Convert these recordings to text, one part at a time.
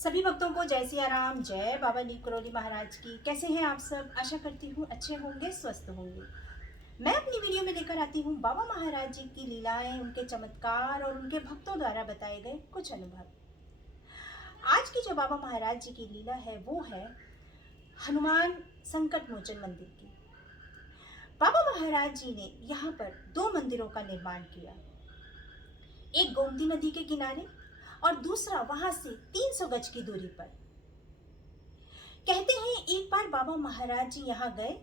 सभी भक्तों को जय सिया राम, जय बाबा नीम करोली महाराज की। कैसे हैं आप सब? आशा करती हूँ अच्छे होंगे, स्वस्थ होंगे। मैं अपनी वीडियो में लेकर आती हूँ बाबा महाराज जी की लीलाएं, उनके चमत्कार और उनके भक्तों द्वारा बताए गए कुछ अनुभव। आज की जो बाबा महाराज जी की लीला है वो है हनुमान संकट मोचन मंदिर की। बाबा महाराज जी ने यहाँ पर दो मंदिरों का निर्माण किया, एक गोमती नदी के किनारे और दूसरा वहां से 300 गज की दूरी पर। कहते हैं एक बार बाबा महाराज जी यहाँ गए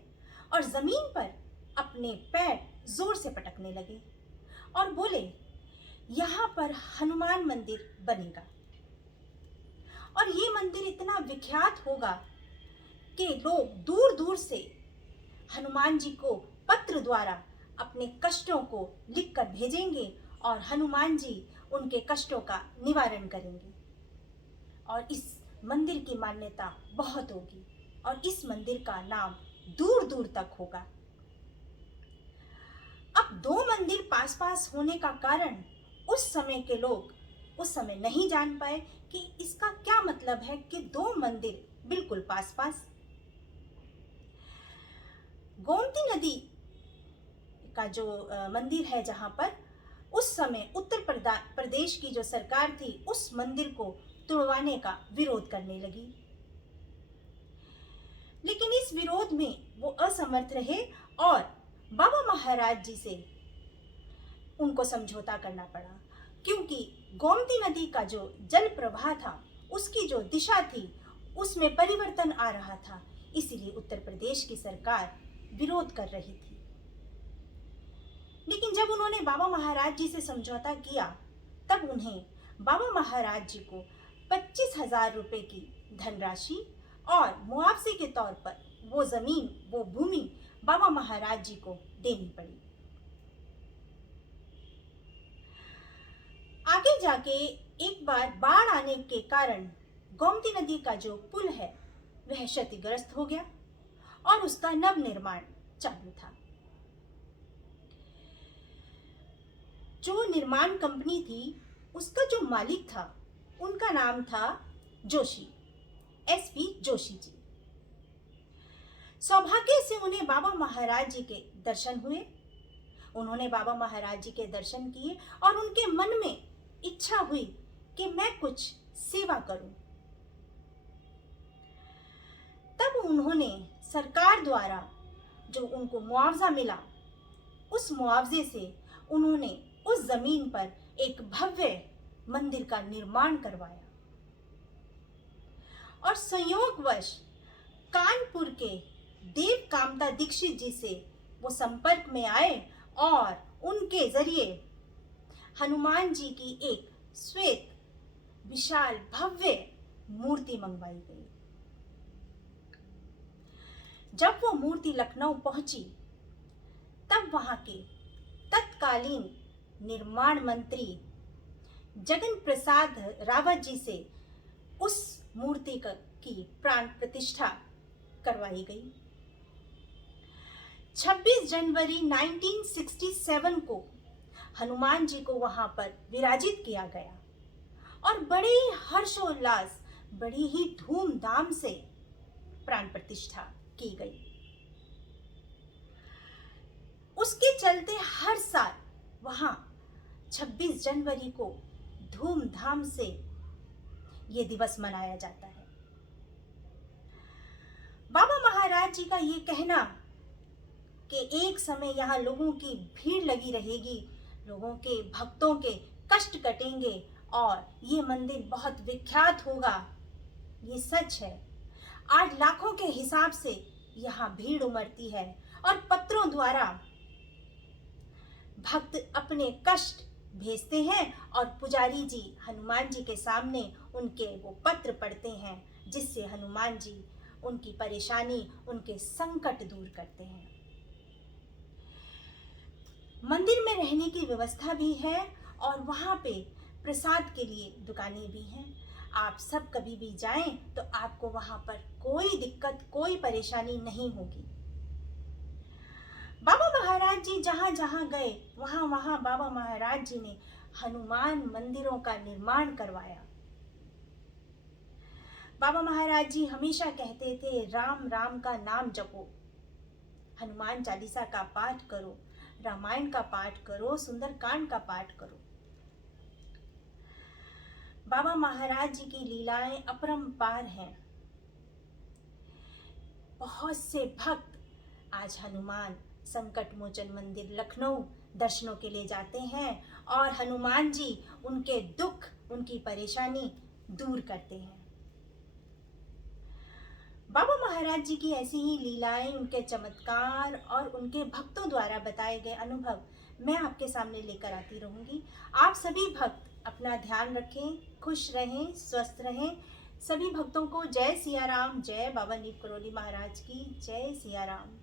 और जमीन पर अपने पैर जोर से पटकने लगे और बोले, यहाँ पर हनुमान मंदिर बनेगा और ये मंदिर इतना विख्यात होगा कि लोग दूर दूर से हनुमान जी को पत्र द्वारा अपने कष्टों को लिखकर भेजेंगे और हनुमान जी उनके कष्टों का निवारण करेंगे और इस मंदिर की मान्यता बहुत होगी और इस मंदिर का नाम दूर दूर तक होगा। अब दो मंदिर पास पास होने का कारण उस समय के लोग उस समय नहीं जान पाए कि इसका क्या मतलब है कि दो मंदिर बिल्कुल पास पास। गोमती नदी का जो मंदिर है जहां पर उस समय उत्तर प्रदेश की जो सरकार थी उस मंदिर को तुड़वाने का विरोध करने लगी, लेकिन इस विरोध में वो असमर्थ रहे और बाबा महाराज जी से उनको समझौता करना पड़ा, क्योंकि गोमती नदी का जो जल प्रवाह था उसकी जो दिशा थी उसमें परिवर्तन आ रहा था, इसीलिए उत्तर प्रदेश की सरकार विरोध कर रही थी। लेकिन जब उन्होंने बाबा महाराज जी से समझौता किया तब उन्हें बाबा महाराज जी को 25,000 रुपए की धनराशि और मुआवजे के तौर पर वो जमीन, वो भूमि बाबा महाराज जी को देनी पड़ी। आगे जाके एक बार बाढ़ आने के कारण गोमती नदी का जो पुल है वह क्षतिग्रस्त हो गया और उसका नव निर्माण चालू था। जो निर्माण कंपनी थी उसका जो मालिक था उनका नाम था जोशी, एसपी जोशी जी। सौभाग्य से उन्हें बाबा महाराज जी के दर्शन हुए। उन्होंने बाबा महाराज जी के दर्शन किए और उनके मन में इच्छा हुई कि मैं कुछ सेवा करूं। तब उन्होंने सरकार द्वारा जो उनको मुआवजा मिला उस मुआवजे से उन्होंने उस जमीन पर एक भव्य मंदिर का निर्माण करवाया और संयोगवश कानपुर के देव कामता दीक्षित जी से वो संपर्क में आए और उनके जरिए हनुमान जी की एक श्वेत विशाल भव्य मूर्ति मंगवाई गई। जब वो मूर्ति लखनऊ पहुंची तब वहां के तत्कालीन निर्माण मंत्री जगन प्रसाद रावत जी से उस मूर्ति की प्राण प्रतिष्ठा करवाई गई। 26 जनवरी 1967 को हनुमान जी को वहां पर विराजित किया गया और बड़े ही हर्षोल्लास, बड़ी ही धूमधाम से प्राण प्रतिष्ठा की गई। उसके चलते हर साल वहां 26 जनवरी को धूमधाम से ये दिवस मनाया जाता है। बाबा महाराज जी का ये कहना कि एक समय यहाँ लोगों की भीड़ लगी रहेगी, लोगों के भक्तों के कष्ट कटेंगे और ये मंदिर बहुत विख्यात होगा, ये सच है। आज लाखों के हिसाब से यहाँ भीड़ उमड़ती है और पत्रों द्वारा भक्त अपने कष्ट भेजते हैं और पुजारी जी हनुमान जी के सामने उनके वो पत्र पढ़ते हैं, जिससे हनुमान जी उनकी परेशानी, उनके संकट दूर करते हैं। मंदिर में रहने की व्यवस्था भी है और वहाँ पे प्रसाद के लिए दुकानें भी हैं। आप सब कभी भी जाएं तो आपको वहाँ पर कोई दिक्कत, कोई परेशानी नहीं होगी। बाबा महाराज जी जहाँ जहाँ गए वहाँ वहाँ बाबा महाराज जी ने हनुमान मंदिरों का निर्माण करवाया। बाबा महाराज जी हमेशा कहते थे, राम राम का नाम जपो, हनुमान चालीसा का पाठ करो, रामायण का पाठ करो, सुंदरकांड का पाठ करो। बाबा महाराज जी की लीलाएं अपरंपार हैं। बहुत से भक्त आज हनुमान संकट मोचन मंदिर लखनऊ दर्शनों के लिए जाते हैं और हनुमान जी उनके दुख, उनकी परेशानी दूर करते हैं। बाबा महाराज जी की ऐसी ही लीलाएं, उनके चमत्कार और उनके भक्तों द्वारा बताए गए अनुभव मैं आपके सामने लेकर आती रहूंगी। आप सभी भक्त अपना ध्यान रखें, खुश रहें, स्वस्थ रहें। सभी भक्तों को जय सिया राम, जय बाबा नीम करोली महाराज की, जय सिया राम।